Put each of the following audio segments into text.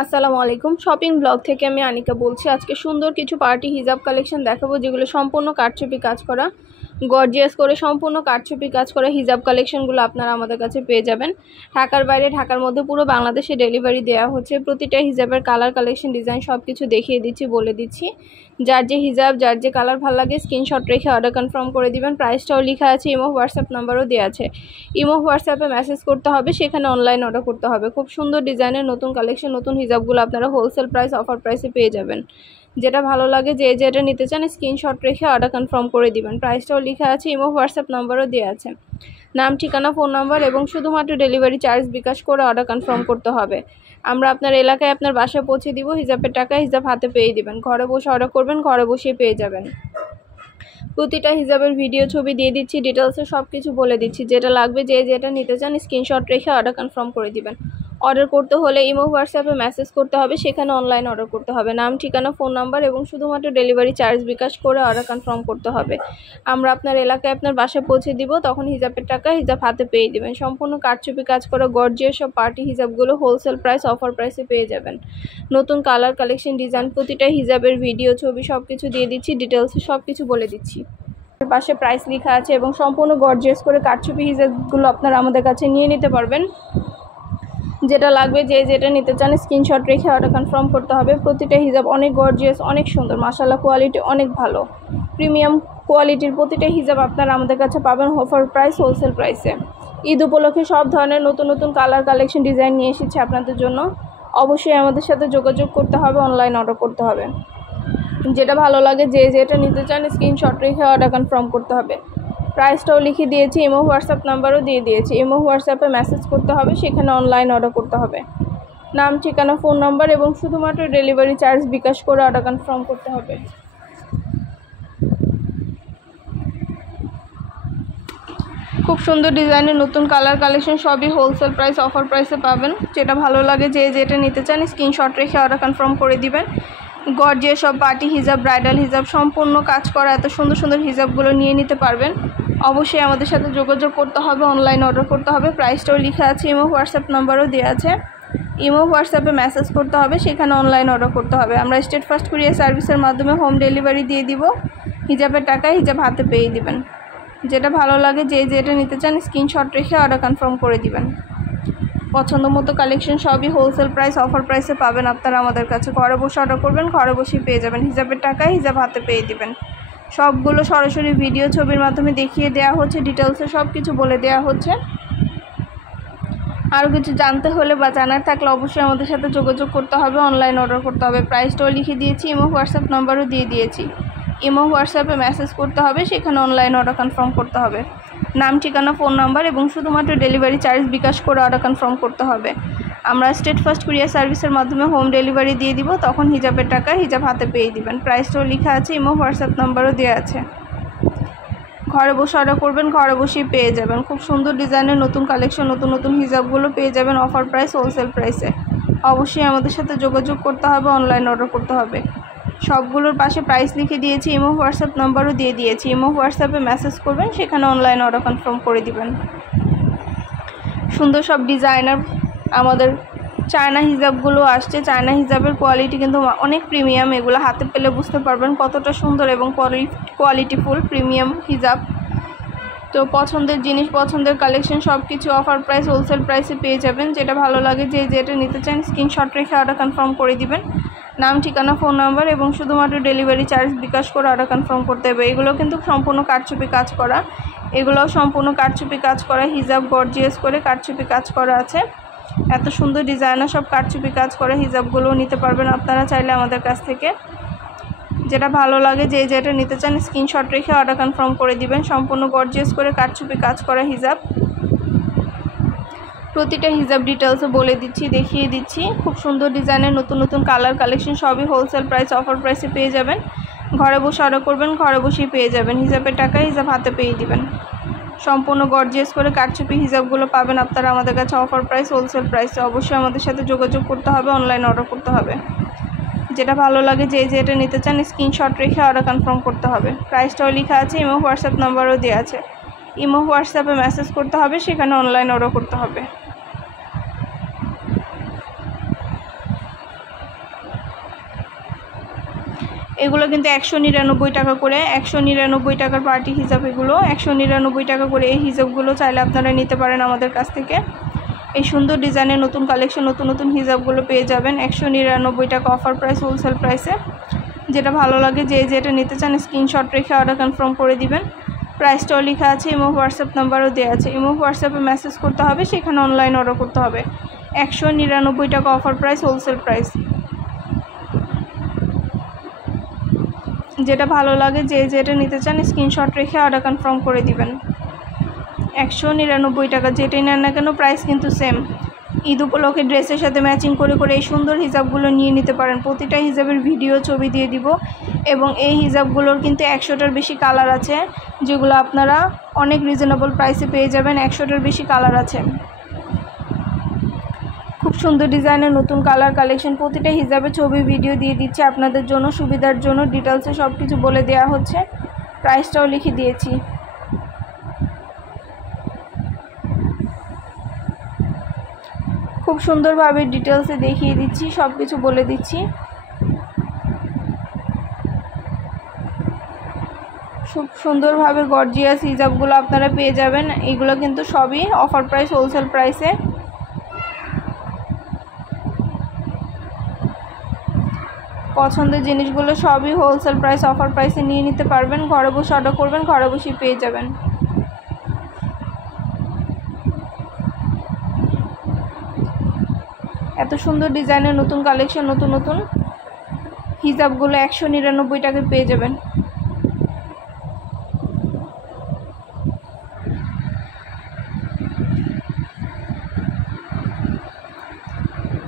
আসসালামু আলাইকুম। Shopping blog থেকে আমি আনিকা বলছি। আজকে সুন্দর কিছু পার্টি হিজাব কালেকশন দেখাবো, যেগুলো সম্পূর্ণ কারচুপি কাজ করা, গর্জিয়াস করে সম্পূর্ণ কারচুপি কাজ করা হিজাব কালেকশনগুলো আপনারা আমাদের কাছে পেয়ে যাবেন। ঢাকার বাইরে, ঢাকার মধ্যে পুরো বাংলাদেশে ডেলিভারি দেওয়া হচ্ছে। প্রতিটা হিজাবের কালার, কালেকশন, ডিজাইন সব কিছু দেখিয়ে দিচ্ছি, বলে দিচ্ছি। যার যে হিজাব, যার যে কালার ভালো লাগে স্ক্রিনশট রেখে অর্ডার কনফার্ম করে দিবেন। প্রাইসটাও লেখা আছে, ইমো হোয়াটসঅ্যাপ নাম্বারও দেওয়া আছে। ইমো হোয়াটসঅ্যাপে মেসেজ করতে হবে, সেখানে অনলাইন অর্ডার করতে হবে। খুব সুন্দর ডিজাইনের নতুন কালেকশন, নতুন হিজাবগুলো আপনারা হোলসেল প্রাইস, অফার প্রাইসে পেয়ে যাবেন। যেটা ভালো লাগে, যে যেটা নিতে চান স্ক্রিনশট রেখে অর্ডার কনফার্ম করে দিবেন। প্রাইসটাও লেখা আছে, ইমো হোয়াটসঅ্যাপ নাম্বারও দেওয়া আছে। নাম, ঠিকানা, ফোন নাম্বার এবং শুধুমাত্র ডেলিভারি চার্জ বিকাশ করে অর্ডার কনফার্ম করতে হবে। আমরা আপনার এলাকায়, আপনার বাসায় পৌঁছে দিব। হিজাবের টাকা হিজাব হাতে পেয়ে দিবেন। ঘরে বসে অর্ডার করবেন, ঘরে বসে পেয়ে যাবেন। প্রতিটা হিজাবের ভিডিও, ছবি দিয়ে দিচ্ছি, ডিটেলসে সব কিছু বলে দিচ্ছি। যেটা লাগবে, যে যেটা নিতে চান স্ক্রিনশট রেখে অর্ডার কনফার্ম করে দিবেন। অর্ডার করতে হলে ইমো হোয়াটসঅ্যাপে মেসেজ করতে হবে, সেখানে অনলাইন অর্ডার করতে হবে। নাম, ঠিকানা, ফোন নাম্বার এবং শুধুমাত্র ডেলিভারি চার্জ বিকাশ করে অর্ডার কনফার্ম করতে হবে। আমরা আপনার এলাকায়, আপনার বাসায় পৌঁছে দিব। তখন হিজাবের টাকা হিজাব হাতে পেয়ে দিবেন। সম্পূর্ণ কারচুপি কাজ করা গর্জিয়াস সব পার্টি হিজাবগুলো হোলসেল প্রাইস, অফার প্রাইসে পেয়ে যাবেন। নতুন কালার, কালেকশন, ডিজাইন, প্রতিটা হিজাবের ভিডিও, ছবি সব কিছু দিয়ে দিচ্ছি, ডিটেলসে সব কিছু বলে দিচ্ছি। পাশে প্রাইস লেখা আছে এবং সম্পূর্ণ গর্জিয়াস করে কারচুপি হিজাবগুলো আপনারা আমাদের কাছে নিয়ে নিতে পারবেন। যেটা লাগবে, যে যেটা নিতে চান স্ক্রিনশট রেখে অর্ডার কনফার্ম করতে হবে। প্রতিটা হিজাব অনেক গর্জিয়াস, অনেক সুন্দর, মাশাআল্লাহ, কোয়ালিটি অনেক ভালো, প্রিমিয়াম কোয়ালিটির প্রতিটা হিজাব আপনারা আমাদের কাছে পাবেন অফার প্রাইস, হোলসেল প্রাইসে। ঈদ উপলক্ষে সব ধরনের নতুন নতুন কালার, কালেকশন, ডিজাইন নিয়ে এসেছি আপনাদের জন্য। অবশ্যই আমাদের সাথে যোগাযোগ করতে হবে, অনলাইন অর্ডার করতে হবে। যেটা ভালো লাগে, যে যেটা নিতে চান স্ক্রিনশট রেখে অর্ডার কনফার্ম করতে হবে। প্রাইসটাও লিখে দিয়েছি, ইমো হোয়াটসঅ্যাপ নাম্বারও দিয়ে দিয়েছি। ইমো হোয়াটসঅ্যাপে মেসেজ করতে হবে, সেখানে অনলাইন অর্ডার করতে হবে। নাম, ঠিকানা, ফোন নাম্বার এবং শুধুমাত্র ডেলিভারি চার্জ বিকাশ করে অর্ডার কনফার্ম করতে হবে। খুব সুন্দর ডিজাইনের নতুন কালার, কালেকশন সবই হোলসেল প্রাইস, অফার প্রাইসে পাবেন। যেটা ভালো লাগে, যে যেটা নিতে চান স্ক্রিনশট রেখে অর্ডার কনফার্ম করে দিবেন। গর্জিয়াস সব পার্টি হিজাব, ব্রাইডাল হিজাব, সম্পূর্ণ কাজ করা এত সুন্দর সুন্দর হিজাবগুলো নিয়ে নিতে পারবেন। অবশ্যই আমাদের সাথে যোগাযোগ করতে হবে, অনলাইন অর্ডার করতে হবে। প্রাইসটাও লেখা আছে, ইমো হোয়াটসঅ্যাপ নাম্বারও দেওয়া আছে। ইমো হোয়াটসঅ্যাপে মেসেজ করতে হবে, সেখানে অনলাইন অর্ডার করতে হবে। আমরা স্টেট ফার্স্ট কুরিয়ার সার্ভিসের মাধ্যমে হোম ডেলিভারি দিয়ে দিব। হিজাবের টাকা হিজাব হাতে পেয়ে দিবেন। যেটা ভালো লাগে, যে যেটা নিতে চান স্ক্রিনশট রেখে অর্ডার কনফার্ম করে দিবেন। পছন্দ মতো কালেকশন সবই হোলসেল প্রাইস, অফার প্রাইসে পাবেন আপনারা আমাদের কাছে। ঘরে বসে অর্ডার করবেন, ঘরে বসেই পেয়ে যাবেন। হিজাবের টাকা হিজাব হাতে পেয়ে দিবেন। সবগুলো সরাসরি ভিডিও, ছবির মাধ্যমে দেখিয়ে দেওয়া হচ্ছে, ডিটেলসে সব কিছু বলে দেওয়া হচ্ছে। আরও কিছু জানতে হলে বা জানার থাকলে অবশ্যই আমাদের সাথে যোগাযোগ করতে হবে, অনলাইন অর্ডার করতে হবে। প্রাইসটাও লিখে দিয়েছি, ইমো হোয়াটসঅ্যাপ নাম্বারও দিয়ে দিয়েছি। ইমো হোয়াটসঅ্যাপে মেসেজ করতে হবে, সেখানে অনলাইন অর্ডার কনফার্ম করতে হবে। নাম, ঠিকানা, ফোন নাম্বার এবং শুধুমাত্র ডেলিভারি চার্জ বিকাশ করে অর্ডার কনফার্ম করতে হবে। আমরা স্টেট ফার্স্ট কুরিয়ার সার্ভিসের মাধ্যমে হোম ডেলিভারি দিয়ে দিব। তখন হিজাবের টাকা হিজাব হাতে পেয়ে দিবেন। প্রাইসটাও লেখা আছে, ইমো হোয়াটসঅ্যাপ নাম্বারও দেওয়া আছে। ঘরে বসে অর্ডার করবেন, ঘরে বসেই পেয়ে যাবেন। খুব সুন্দর ডিজাইনের নতুন কালেকশন, নতুন নতুন হিজাবগুলো পেয়ে যাবেন অফার প্রাইস, হোলসেল প্রাইসে। অবশ্যই আমাদের সাথে যোগাযোগ করতে হবে, অনলাইন অর্ডার করতে হবে। সবগুলোর পাশে প্রাইস লিখে দিয়েছি, ইমো হোয়াটসঅ্যাপ নাম্বারও দিয়ে দিয়েছি। ইমো হোয়াটসঅ্যাপে মেসেজ করবেন, সেখানে অনলাইন অর্ডার কনফার্ম করে দিবেন। সুন্দর সব ডিজাইনার আমাদের চায়না হিজাবগুলো আসছে। চায়না হিজাবের কোয়ালিটি কিন্তু অনেক প্রিমিয়াম। এগুলো হাতে পেলে বুঝতে পারবেন কতটা সুন্দর এবং কোয়ালিটিফুল প্রিমিয়াম হিজাব। তো পছন্দের জিনিস, পছন্দের কালেকশন সব কিছু অফার প্রাইস, হোলসেল প্রাইসে পেয়ে যাবেন। যেটা ভালো লাগে, যে যেটা নিতে চান স্ক্রিনশট রেখে অর্ডার কনফার্ম করে দিবেন। নাম, ঠিকানা, ফোন নাম্বার এবং শুধুমাত্র ডেলিভারি চার্জ বিকাশ করে অর্ডার কনফার্ম করতে হবে। এগুলো কিন্তু সম্পূর্ণ কারচুপি কাজ করা, এগুলোও সম্পূর্ণ কারচুপি কাজ করা হিজাব, গর্জিয়াস করে কারচুপি কাজ করা আছে। এত সুন্দর ডিজাইনার সব কারচুপি কাজ করা হিজাবগুলোও নিতে পারবেন আপনারা চাইলে আমাদের কাছ থেকে। যেটা ভালো লাগে, যে যেটা নিতে চান স্ক্রিনশট রেখে অর্ডার কনফার্ম করে দিবেন। সম্পূর্ণ গর্জিয়াস করে কারচুপি কাজ করা হিজাব। প্রতিটা হিজাব ডিটেলসে বলে দিচ্ছি, দেখিয়ে দিচ্ছি। খুব সুন্দর ডিজাইনের নতুন নতুন কালার, কালেকশন সবই হোলসেল প্রাইস, অফার প্রাইসে পেয়ে যাবেন। ঘরে বসে অর্ডার করবেন, ঘরে বসেই পেয়ে যাবেন। হিজাবের টাকা হিজাব হাতে পেয়ে দিবেন। সম্পূর্ণ গর্জিয়াস করে কারচুপি হিজাবগুলো পাবেন আপনারা আমাদের কাছে অফার প্রাইস, হোলসেল প্রাইসে। অবশ্যই আমাদের সাথে যোগাযোগ করতে হবে, অনলাইন অর্ডার করতে হবে। যেটা ভালো লাগে, যে যেটা নিতে চান স্ক্রিনশট রেখে অর্ডার কনফার্ম করতে হবে। প্রাইসটাও লেখা আছে, ইমো হোয়াটসঅ্যাপ নাম্বারও দেওয়া আছে। ইমো হোয়াটসঅ্যাপে মেসেজ করতে হবে, সেখানে অনলাইন অর্ডার করতে হবে। এগুলো কিন্তু 199 টাকা করে, 199 টাকার পার্টি হিজাব। এগুলো 199 টাকা করে। এই হিজাবগুলো চাইলে আপনারা নিতে পারেন আমাদের কাছ থেকে। এই সুন্দর ডিজাইনের নতুন কালেকশন, নতুন নতুন হিজাবগুলো পেয়ে যাবেন 199 টাকা অফার প্রাইস, হোলসেল প্রাইসে। যেটা ভালো লাগে, যে যেটা নিতে চান স্ক্রিনশট রেখে অর্ডার কনফার্ম করে দিবেন। প্রাইসটাও লেখা আছে, ইমো হোয়াটসঅ্যাপ নাম্বারও দেওয়া আছে। ইমো হোয়াটসঅ্যাপে মেসেজ করতে হবে, সেখানে অনলাইন অর্ডার করতে হবে। 199 টাকা অফার প্রাইস, হোলসেল প্রাইস। যেটা ভালো লাগে, যে যেটা নিতে চান স্ক্রিনশট রেখে অর্ডার কনফার্ম করে দিবেন। 199 টাকা, যেটাই নেন না কেন প্রাইস কিন্তু সেম। ঈদ উপলক্ষে ড্রেসের সাথে ম্যাচিং করে করে এই সুন্দর হিজাবগুলো নিয়ে নিতে পারেন। প্রতিটা হিজাবের ভিডিও ছবি দিয়ে দিব, এবং এই হিজাবগুলোর কিন্তু 100টার বেশি কালার আছে, যেগুলো আপনারা অনেক রিজনেবল প্রাইসে পেয়ে যাবেন। 100টার বেশি কালার আছে। খুব সুন্দর ডিজাইনের নতুন কালার কালেকশন। প্রতিটা হিজাবে ছবি ভিডিও দিয়ে দিচ্ছে আপনাদের জন্য, সুবিধার জন্য। ডিটেলসে সব কিছু বলে দেওয়া হচ্ছে, প্রাইসটাও লিখে দিয়েছি। খুব সুন্দরভাবে ডিটেলসে দেখিয়ে দিচ্ছি, সব কিছু বলে দিচ্ছি। খুব সুন্দরভাবে গর্জিয়াস হিজাবগুলো আপনারা পেয়ে যাবেন। এগুলো কিন্তু সবই অফার প্রাইস, হোলসেল প্রাইসে। পছন্দের জিনিসগুলো সবই হোলসেল প্রাইস, অফার প্রাইসে নিয়ে নিতে পারবেন। ঘরে বসে অর্ডার করবেন, ঘরে বসেই পেয়ে যাবেন। এত সুন্দর ডিজাইনের নতুন কালেকশন, নতুন নতুন হিজাবগুলো 199 টাকায় পেয়ে যাবেন।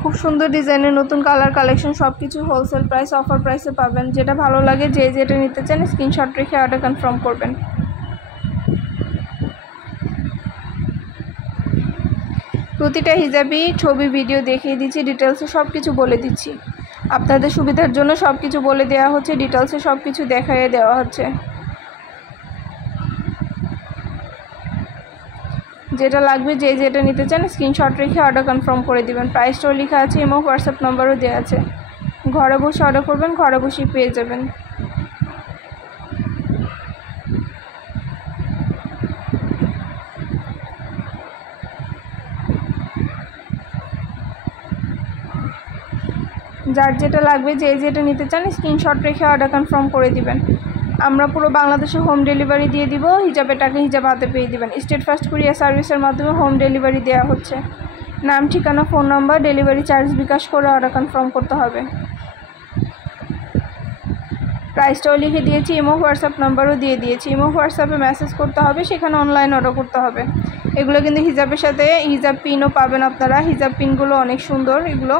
খুব সুন্দর ডিজাইনের নতুন কালার কালেকশন, সব কিছু হোলসেল প্রাইস, অফার প্রাইসে পাবেন। যেটা ভালো লাগে, যে যেটা নিতে চান স্ক্রিনশট রেখে অর্ডার কনফার্ম করবেন। প্রতিটা হিজাবই ছবি ভিডিও দেখিয়ে দিচ্ছি, ডিটেলসে সব কিছু বলে দিচ্ছি। আপনাদের সুবিধার জন্য সব কিছু বলে দেওয়া হচ্ছে, ডিটেলসে সব কিছু দেখাইয়ে দেওয়া হচ্ছে। যেটা লাগবে, যে যেটা নিতে চান স্ক্রিনশট রেখে অর্ডার কনফার্ম করে দিবেন। প্রাইসটাও লেখা আছে, ইমো হোয়াটসঅ্যাপ নাম্বারও দেওয়া আছে। ঘরে বসে অর্ডার করবেন, ঘরে বসেই পেয়ে যাবেন। যার যেটা লাগবে, যে যেটা নিতে চান স্ক্রিনশট রেখে অর্ডার কনফার্ম করে দিবেন। আমরা পুরো বাংলাদেশে হোম ডেলিভারি দিয়ে দিব। হিজাবের টাকা হিজাব হাতে পেয়ে দিবেন। স্টেট ফার্স্ট কুরিয়ার সার্ভিসের মাধ্যমে হোম ডেলিভারি দেওয়া হচ্ছে। নাম, ঠিকানা, ফোন নাম্বার, ডেলিভারি চার্জ বিকাশ করে অর্ডার কনফার্ম করতে হবে। প্রাইসটাও লিখে দিয়েছি, ইমো হোয়াটসঅ্যাপ নাম্বারও দিয়ে দিয়েছি। ইমো হোয়াটসঅ্যাপে মেসেজ করতে হবে, সেখানে অনলাইন অর্ডার করতে হবে। এগুলো কিন্তু হিজাবের সাথে হিজাব পিনও পাবেন আপনারা। হিজাব পিনগুলো অনেক সুন্দর। এগুলো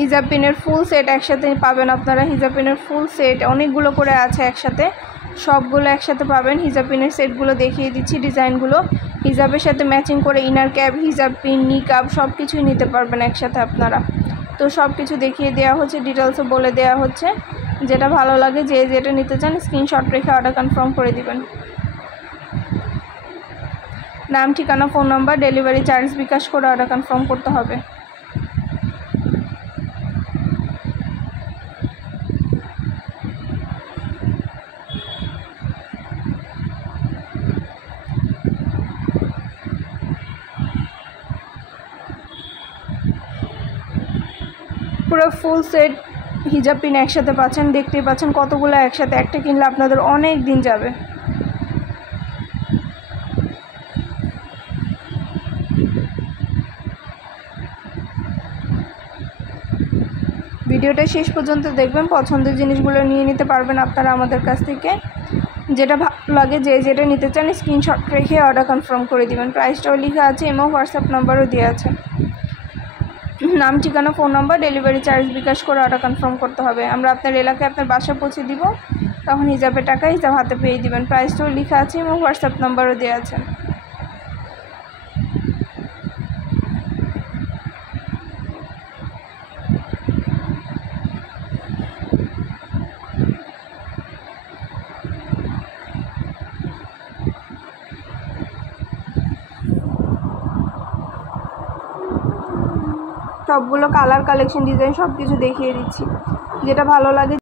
হিজাব পিনের ফুল সেট একসাথে পাবেন আপনারা। হিজাব পিনের ফুল সেট অনেকগুলো করে আছে একসাথে, সবগুলো একসাথে পাবেন। হিজাব পিনের সেটগুলো দেখিয়ে দিচ্ছি, ডিজাইনগুলো। হিজাবের সাথে ম্যাচিং করে ইনার ক্যাপ, হিজাব পিন, নিকাব সব কিছুই নিতে পারবেন একসাথে আপনারা। তো সব কিছু দেখিয়ে দেওয়া হচ্ছে, ডিটেলসে বলে দেওয়া হচ্ছে। যেটা ভালো লাগে, যে যেটা নিতে চান স্ক্রিনশট রেখে অর্ডার কনফার্ম করে দিবেন। নাম, ঠিকানা, ফোন নাম্বার, ডেলিভারি চার্জ বিকাশ করে অর্ডার কনফার্ম করতে হবে। পুরো ফুল সেট হিজাব পিন একসাথে পাচ্ছেন। দেখতেই পাচ্ছেন কতগুলো একসাথে। একটা কিনলে আপনাদের অনেক দিন যাবে। ভিডিওটা শেষ পর্যন্ত দেখবেন, পছন্দের জিনিসগুলো নিয়ে নিতে পারবেন আপনারা আমাদের কাছ থেকে। যেটা ভালো লাগে, যে যেটা নিতে চান স্ক্রিনশট রেখে অর্ডার কনফার্ম করে দিবেন। প্রাইসটাও লেখা আছে, ইমো হোয়াটসঅ্যাপ নাম্বারও দেওয়া আছে। নাম, ঠিকানা, ফোন নাম্বার, ডেলিভারি চার্জ বিকাশ করে অর্ডার কনফার্ম করতে হবে। আমরা আপনার এলাকায় আপনার বাসা পৌঁছে দিব, তখন হিজাবের টাকা হিজাব হাতে পেয়ে দিবেন। প্রাইসটাও লেখা আছে, ইমো হোয়াটসঅ্যাপ নাম্বারও দেওয়া আছে। সবগুলো কালার কালেকশন ডিজাইন সব কিছু দেখিয়ে দিচ্ছি, যেটা ভালো লাগে